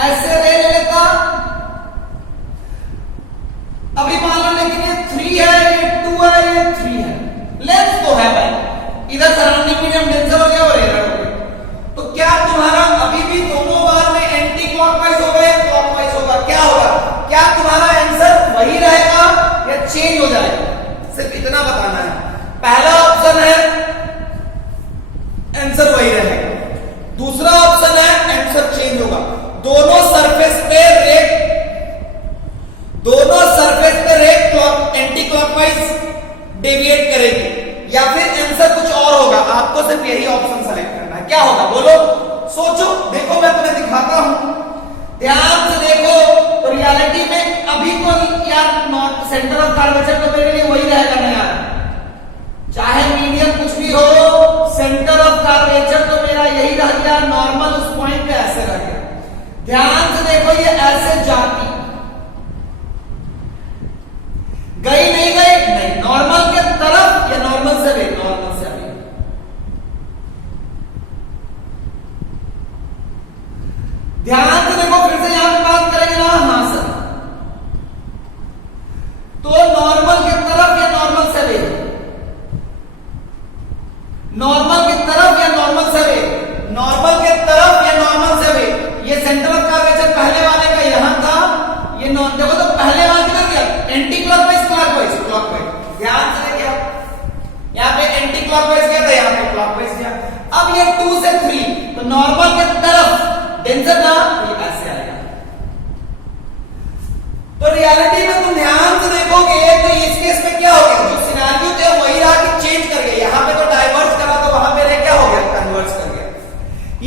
ऐसे ले लेता, अभी मान लो, लेकिन ये 3 है, ये 2 है, ये 3 है, लेंस तो है भाई, इधर सराउंडिंग मीडियम डेंसर हो गया और एरर हो गया, तो क्या तुम्हारा अभी भी दोनों बार में एंटी क्लॉकवाइज होगा या क्लॉकवाइज होगा? क्या होगा? क्या तुम्हारा आंसर वही रहेगा या चेंज हो जाएगा? सिर्फ इतना बताना है। पहला ऑप्शन है आंसर वही रहेगा, दूसरा ऑप्शन है आंसर चेंज होगा। दोनों सरफेस पे रे क्लॉक एंटी क्लॉकवाइज डेविएट करेगी, या फिर आंसर कुछ और होगा। आपको सिर्फ यही ऑप्शन सेलेक्ट करना है। क्या होगा बोलो, सोचो, देखो मैं तुम्हें दिखाता हूं, ध्यान से देखो। तो रियलिटी में अभी तो यार सेंटर ऑफ कर्वेचर तो मेरे लिए वही रहेगा ना यार, चाहे मीडियम कुछ भी हो, सेंटर ऑफ कर्वेचर तो मेरा यही रह गया, नॉर्मल उस पॉइंट पे ऐसे रह गया। ध्यान से देखो, ये ऐसे जाती गई नहीं गई, नहीं, नॉर्मल के तरफ या नॉर्मल से भी, नॉर्मल से भी। ध्यान से देखो, फिर से यहां पे बात करेंगे ना। हाँ सर, तो नॉर्मल की तरफ या नॉर्मल से भी, नॉर्मल की तरफ या नॉर्मल से भी, नॉर्मल की तरफ या नॉर्मल से भी। ये सेंटर ऑफ कर्वेचर पहले वाले का यहां था, ये देखो तो पहले वाले का क्या, एंटी क्लॉकवाइज क्लॉकवाइज क्लॉकवाइज। ध्यान से देखिए, यहां पे एंटी क्लॉकवाइज गया था, यहां पे क्लॉकवाइज गया। अब ये 2 से 3, तो नॉर्मल की तरफ डेंसर ना, ये ऐसे आएगा। तो रियलिटी में तुम ध्यान से देखोगे तो इस केस में क्या हो गया, जो सिनेरियो थे वही रहा कि चेंज कर गया। यहां पे तो डाइवर्ज करा, तो वहां पे क्या हो गया, कन्वर्ज कर गया।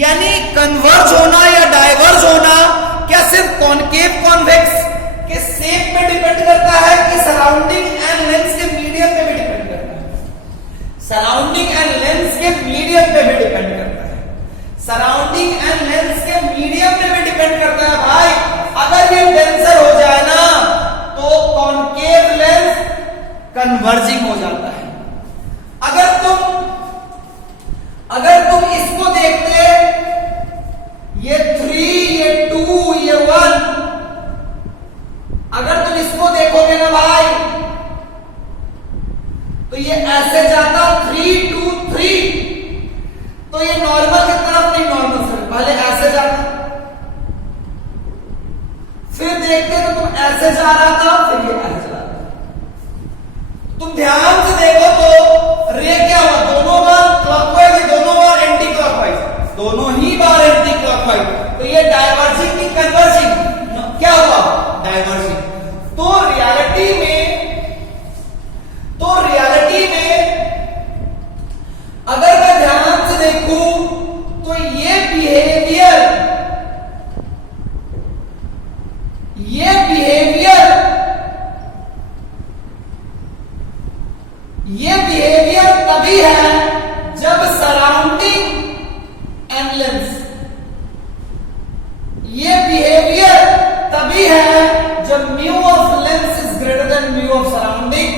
यानी कन्वर्ज होना या डाइवर्ज होना क्या सिर्फ कॉनकेव कॉन्वेक्स के शेप पे डिपेंड करता है कि सराउंडिंग एंड लेंस के मीडियम पे भी डिपेंड करता है? सराउंडिंग एंड लेंस के मीडियम पे भी डिपेंड करता है, सराउंडिंग एंड लेंस के मीडियम पे भी डिपेंड करता है भाई। अगर ये डेंसर हो जाए ना तो कॉनकेव लेंस कन्वर्जिंग हो जाता है। अगर तुम इसको देखते, ये 3, ये 2, ये 1, अगर तुम इसको देखोगे ना भाई तो ये ऐसे जाता 3, 2, 3, तो ये नॉर्मल की तरफ नहीं, नॉर्मल से पहले ऐसे जाता, फिर देखते तो तुम ऐसे जा रहा था, फिर ये ऐसे जा रहा था। तुम ध्यान से देखो तो रे क्या हुआ, दोनों बार क्लॉकवाइज, दोनों बार एंटी क्लॉकवाइज, दोनों ही बार एंटी क्लॉकवाइज, तो ये डाइवर्जिंग की कन्वर्जिंग क्या हुआ, डाइवर्जिंग। तो रियलिटी में ये बिहेवियर तभी है जब सराउंडिंग एंड लेंस, ये बिहेवियर तभी है जब mu of lens is greater than mu of surrounding.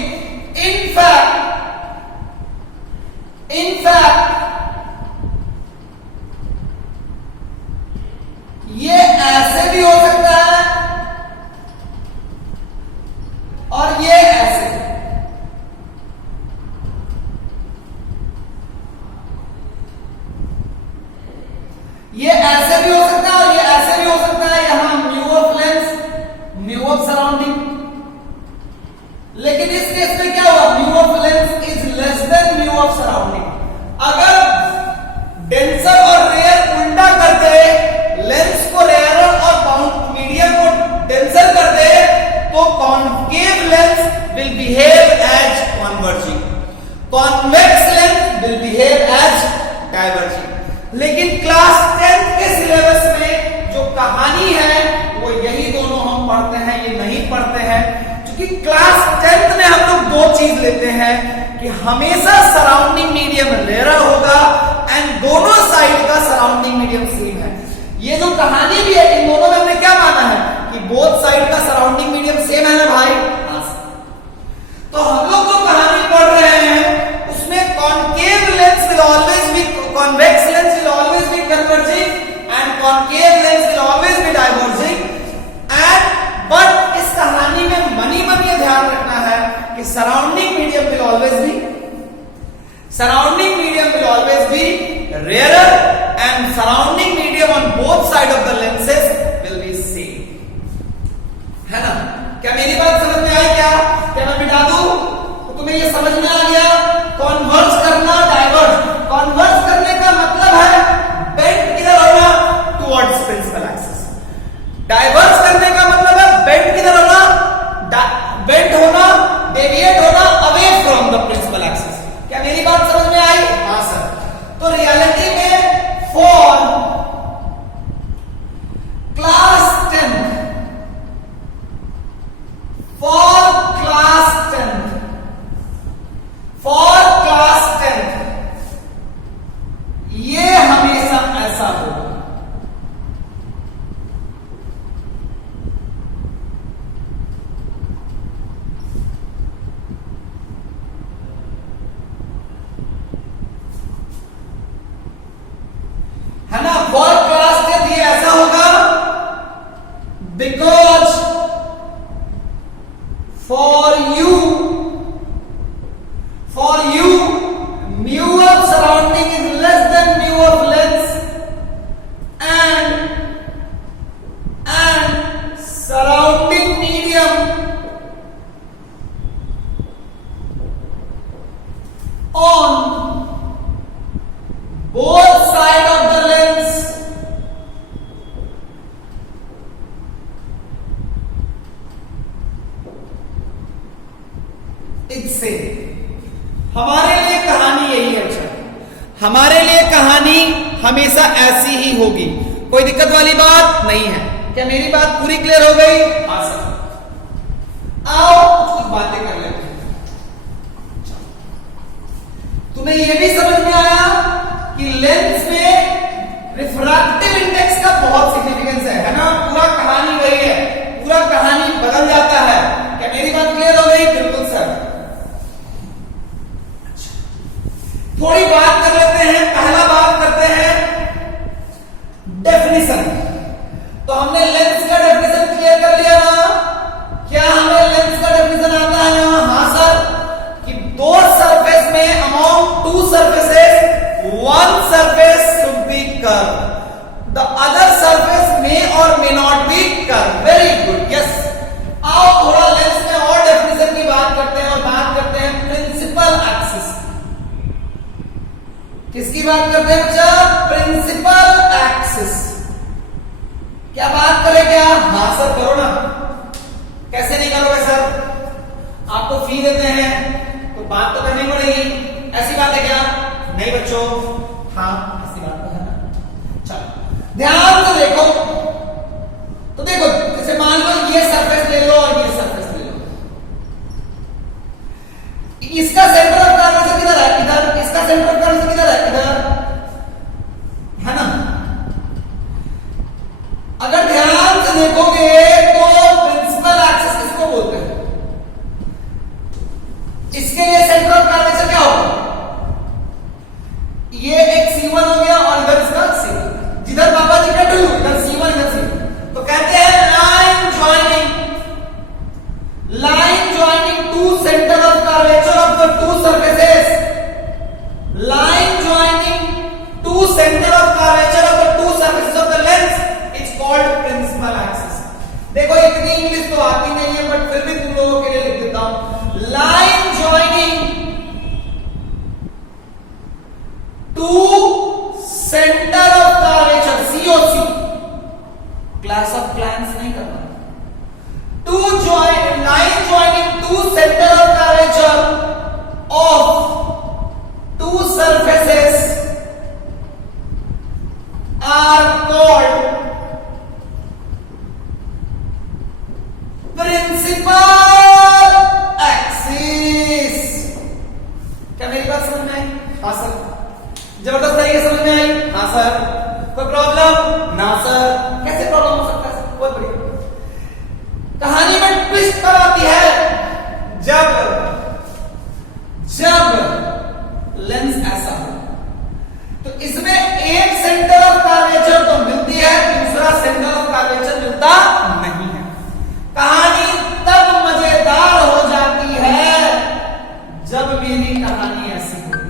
In fact ये ऐसे भी हो सकता है और ये ऐसे, ये ऐसे भी हो सकता है और ये ऐसे भी हो सकता है। यहां mu of lens, mu of surrounding. लेकिन इस केस में क्या हुआ? Mu of lens is less than mu of surrounding. अगर डेंसर और रेयर उल्टा कर दे, लेंस को रेयर और मीडियम को डेंसर कर दे, तो concave lens will behave as converging, convex lens will behave as diverging. लेकिन क्लास 10th के सिलेबस में जो कहानी है वो यही दोनों हम पढ़ते हैं, ये नहीं पढ़ते हैं। क्योंकि क्लास 10th में हम लोग दो चीज लेते हैं कि हमेशा सराउंडिंग मीडियम रेयर होगा एंड दोनों साइड का सराउंडिंग मीडियम सेम है। ये जो कहानी भी है, इन दोनों में हमने क्या माना है कि बोथ साइड का सराउंडिंग मीडियम सेम है ना भाई। तो हम लोग जो कहानी पढ़ रहे हैं उसमें concave lens will always be, convex lens will always be converging and concave lens will always be diverging. And but इस कहानी में मनी ये ध्यान रखना है कि surrounding medium will always be rarer and surrounding medium on both side of the lenses will be same, है ना। क्या मेरी बात समझ में आई? क्या मैं बिठा दूं तो तुम्हें ये समझ में आ गया? कॉन्वर्ज करना, डाइवर्ज। कॉन्वर्ज करने का मतलब है बेंड किधर होना? Towards principal axis. डाइवर्ज करने का मतलब है बेंड किधर होना? बेंड होना, डेविएट होना away from the principal axis. क्या मेरी बात समझ में आई? हाँ सर। तो रियलिटी में फॉर क्लास 10th ये हमेशा ऐसा होगा। है ना। फॉर क्लास 10th ये ऐसा होगा because for you mu of surrounding is less than mu of lens and surrounding medium on both side of the lens इससे हमारे लिए कहानी यही है। अच्छा, हमारे लिए कहानी हमेशा ऐसी ही होगी, कोई दिक्कत वाली बात नहीं है। क्या मेरी बात पूरी क्लियर हो गई? हाँ सर। आओ कुछ बातें कर लेते हैं। तुम्हें यह भी समझ में आया कि लेंस में रिफ्रैक्टिव इंडेक्स का बहुत सिग्निफिकेंस है ना। पूरा कहानी वही है, पूरा कहानी बदल जाता है। क्या मेरी बात क्लियर हो गई? बिल्कुल सर। थोड़ी बात कर लेते हैं। पहला बात करते हैं डेफिनेशन। तो हमने लेंस का डेफिनेशन क्लियर कर लिया ना। क्या हमें लेंस का डेफिनेशन आता है ना? हाँ सर। कि दो सरफेस में among two surfaces one surface should be curve, the other surface may और may not be curve. Very good, yes. आओ थोड़ा लेंस में और डेफिनेशन की बात करते हैं और बात करते हैं प्रिंसिपल एक्सिस। किसकी बात करते हैं बच्चा? Principal axis. क्या बात करें? क्या? हाँ सर करो ना। कैसे नहीं करोगे सर? आपको फी देते हैं तो बात तो करनी पड़ेगी। ऐसी बात है क्या? नहीं बच्चों, हाँ ऐसी बात तो है ना। चलो ध्यान से देखो। तो देखो जैसे मान लो ये सरफेस ले लो और ये सरफेस ले लो। इसका सेंटर ऑफ कर्वेचर किधर है? इधर। इसका सेंटर ऑफ कर्वेचर किधर है? इधर, है ना? अगर ध्यान से देखोगे तो प्रिंसिपल एक्सिस किसको बोलते हैं? इसके लिए सेंटर ऑफ कर्वेचर क्या होगा? ये एक C1 हो गया और इधर इसका C1। जिधर बाबा जी का डू, इधर C1 इधर C1। तो कहते हैं line joining two centre of curvature of the two surfaces. Line joining two centre of curvature of the two surfaces of the lens is called principal axis. देखो इतनी English तो आती नहीं है, बट फिर भी तुम लोगों के लिए लिख देता हूं। Line joining two centre of curvature, COC, clash of clans नहीं करना। Line joining two centre of curvature of two surfaces are called principal axis. क्या मेरी बात समझ में आई? हाँ सर। जबरदस्त तरीके समझ में आई? हाँ सर। कोई प्रॉब्लम? ना सर। कैसे प्रॉब्लम हो सकता है? बहुत बढ़िया। कहानी में ट्विस्ट कब आती है? जब लेंस ऐसा हो। तो इसमें एक सेंटर ऑफ कर्वेचर तो मिलती है, दूसरा सेंटर ऑफ कर्वेचर मिलता नहीं है। कहानी तब मजेदार हो जाती है जब मेरी कहानी ऐसी होती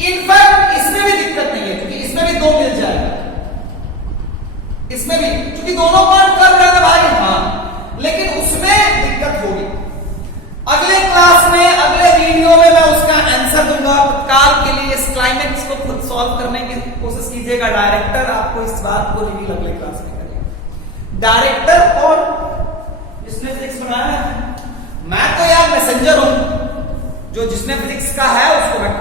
है। इनफैक्ट इसमें भी दिक्कत नहीं है, क्योंकि इसमें भी दो मिल जाएगा। इसमें भी क्योंकि दोनों पार्ट कर रहे हैं भाई। हाँ, लेकिन उसमें दिक्कत होगी। अगले क्लास में, अगले वीडियो में मैं उसका आंसर दूंगा। तत्काल के लिए इस क्लाइमेक्स को खुद सॉल्व करने की कोशिश कीजिएगा। डायरेक्टर आपको इस बात को रिवील अगले क्लास में करेगा। डायरेक्टर और जिसने फिजिक्स बनाया है, मैं तो यार मैसेंजर हूं, जो जिसने फिजिक्स का है उसको मैं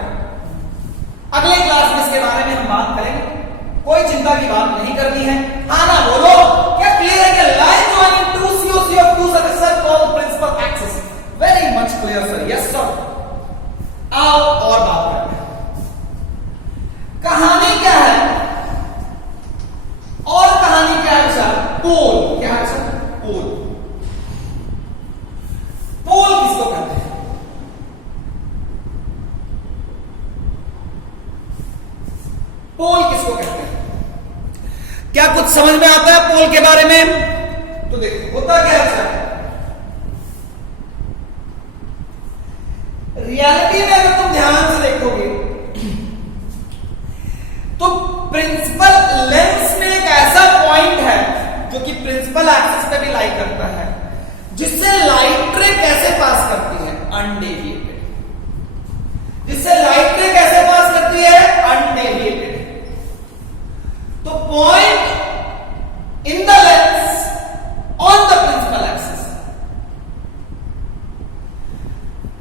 अगले क्लास में इसके बारे में हम बात करेंगे। कोई चिंता की बात नहीं करनी है। हाँ ना बोलो, क्या क्लियर है कि line joining two COC of two surfaces called principal axis? Very much clear sir. Yes sir. आओ और बात करते हैं। कहानी क्या है? और कहानी क्या है सर? पोल। क्या है सर? पोल। पोल किसको कहते हैं? पोल किसको कहते हैं? क्या कुछ समझ में आता है पोल के बारे में? तो देखो होता क्या है सर, रियलिटी में अगर तुम ध्यान से देखोगे तो प्रिंसिपल लेंस में एक ऐसा पॉइंट है जो कि प्रिंसिपल एक्सिस पे भी लाई करता है, जिससे लाइट रे कैसे पास करती है? अनडेविएटेड। जिससे लाइट रे कैसे पास करती है? अनडेविएटेड। तो point in the lens on the principal axis,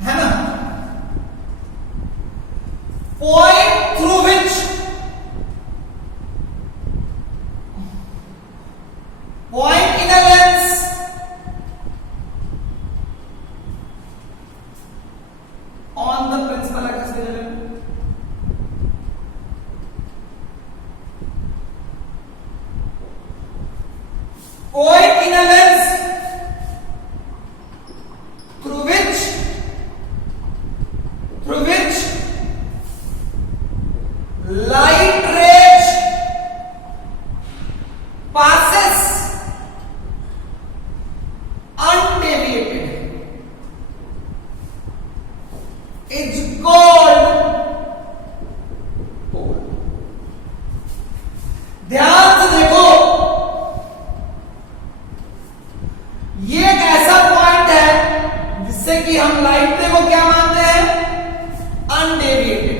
है ना? Point through which point in a lens on the principal axis. Point in a lens through which light rays passes undeviated is called pole. ध्यान से देखो, ये एक ऐसा point है जिससे कि हम लाइट रे को क्या मानते हैं? अनडेविएटेड।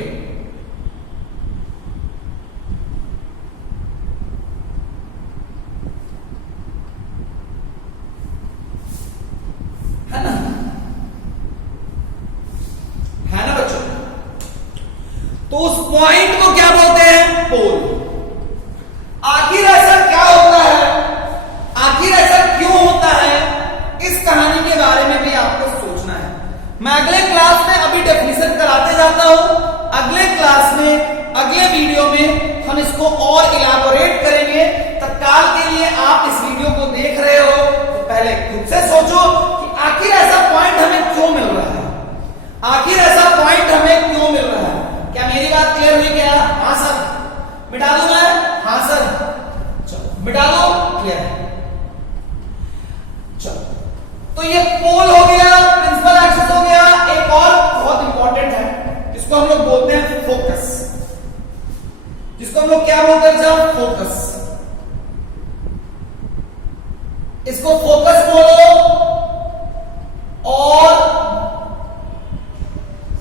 तो उस पॉइंट को क्या बोलते हैं? पोल। आखिर ऐसा क्या होता है, आखिर ऐसा क्यों होता है, इस कहानी के बारे में भी आपको सोचना है। मैं अगले क्लास में अभी डेफिनेशन कराते जाता हूं, अगले क्लास में अगले वीडियो में हम इसको और इलाबोरेट करेंगे। तत्काल के लिए आप इस वीडियो को देख रहे हो तो पहले खुद से सोचो कि आखिर ऐसा पॉइंट हमें क्यों मिल रहा है, आखिर ऐसा पॉइंट हमें क्यों मिल रहा है। क्या मेरी बात क्लियर हुई क्या? हाँ सर। मिटा दूं मैं? हाँ सर। चलो मिटा दो। क्लियर है। चलो तो ये पोल हो गया, प्रिंसिपल एक्सिस हो गया। एक और बहुत इंपॉर्टेंट है, इसको हम लोग बोलते हैं फोकस, जिसको हम लोग क्या बोलते हैं सर? फोकस। इसको फोकस बोलो और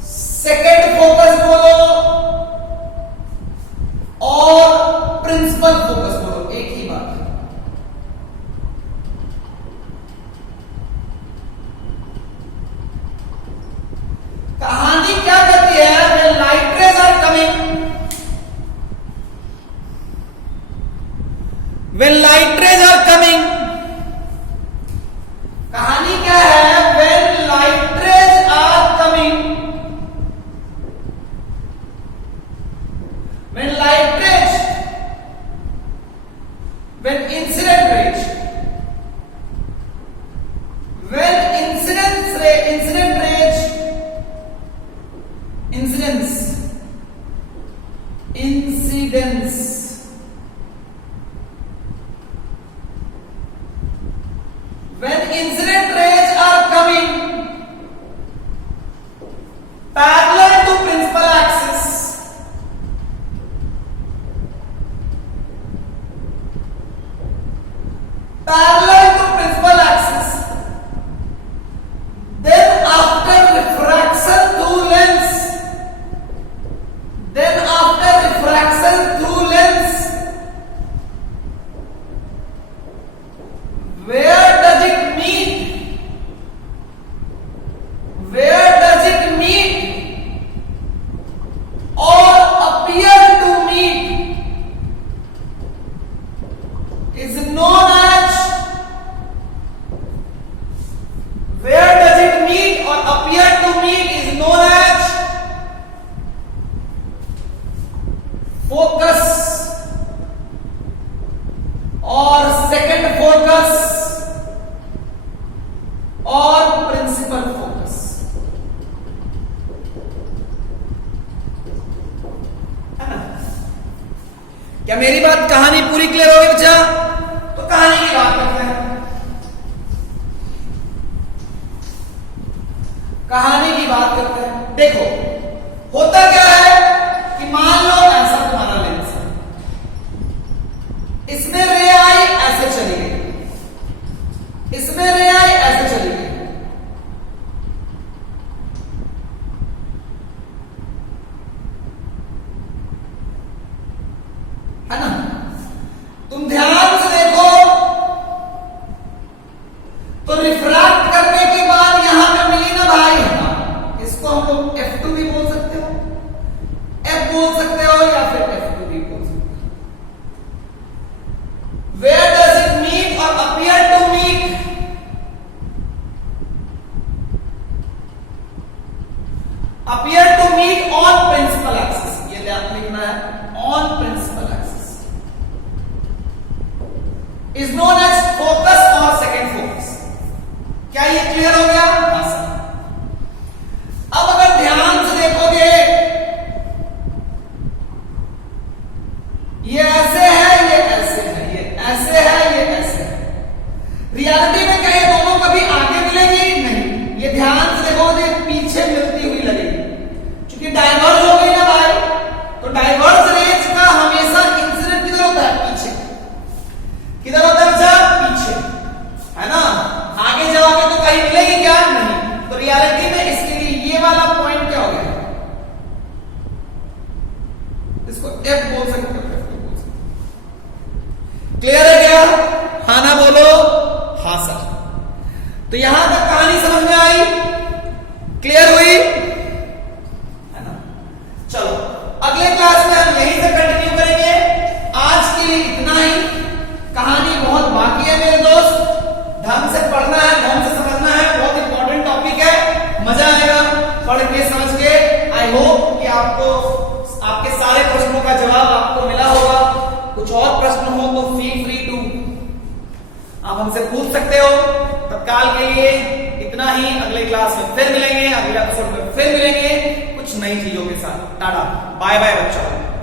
सेकंड फोकस बोलो और प्रिंसिपल फोकस बोलो, एक ही बात है। कहानी क्या कहती है? when light rays are coming, when light rays are coming, कहानी क्या है? when light rays are coming, when light rays, when incident rays, when incidence ray, incident rays, incidence, incidence, when incident rays are coming parallel to principal axis, parallel to principal axis, then after refraction through lens, then after refraction through lens, where does it meet? Where does it meet or appear to meet is known as, where does it meet or appear to meet is known as focus और second focus और principal focus, है ना? क्या मेरी बात, कहानी पूरी clear हो गई बच्चा? तो कहानी की बात करते हैं, कहानी की बात करते हैं। देखो होता क्या है कि मान लो ऐसा तुम्हारा लेंस है, इसमें रे आई ऐसे चली गई, इसमें रे आई ऐसे चली गई, है ना? तुम ध्यान से देखो तो रिफ्रैक्ट करने के बाद यहां पे मिली ना भाई, इसको हम लोग F2 भी बोल सकते हो, F बोल सकते हो या फिर F2 भी बोल सकते हो। Where does it meet or appear to meet? Appear to meet on principal axis, ये ध्यान लिखना है, on principal axis is known as focus or second focus। क्या ये क्लियर हो गया? हाँ सर। अब अगर ध्यान से देखोगे ये ऐसे है, ये ऐसे है, ये ऐसे है, ये ऐसे है। रियलिटी में क्या ये दोनों कभी आगे मिलेंगे? नहीं। ये ध्यान से देखोगे पीछे मिलती हुई लगेगी, क्योंकि डाइवर्ज हो गई ना भाई, तो डाइवर्ज रेज का हमेशा इंसिडेंट किधर होता है? पीछे। किधर होता है बच्चा? पीछे, है ना? आगे जाओगे तो कहीं मिलेगी क्या? नहीं। पढ़ के समझ के आई होप कि आपको आपके सारे प्रश्नों का जवाब आपको मिला होगा। कुछ और प्रश्न हो तो फील फ्री टू आप हमसे पूछ सकते हो। तत्काल के लिए इतना ही, अगले क्लास में फिर मिलेंगे, अगले एपिसोड में फिर मिलेंगे कुछ नई चीजों के साथ। टाटा, बाय बाय बच्चों।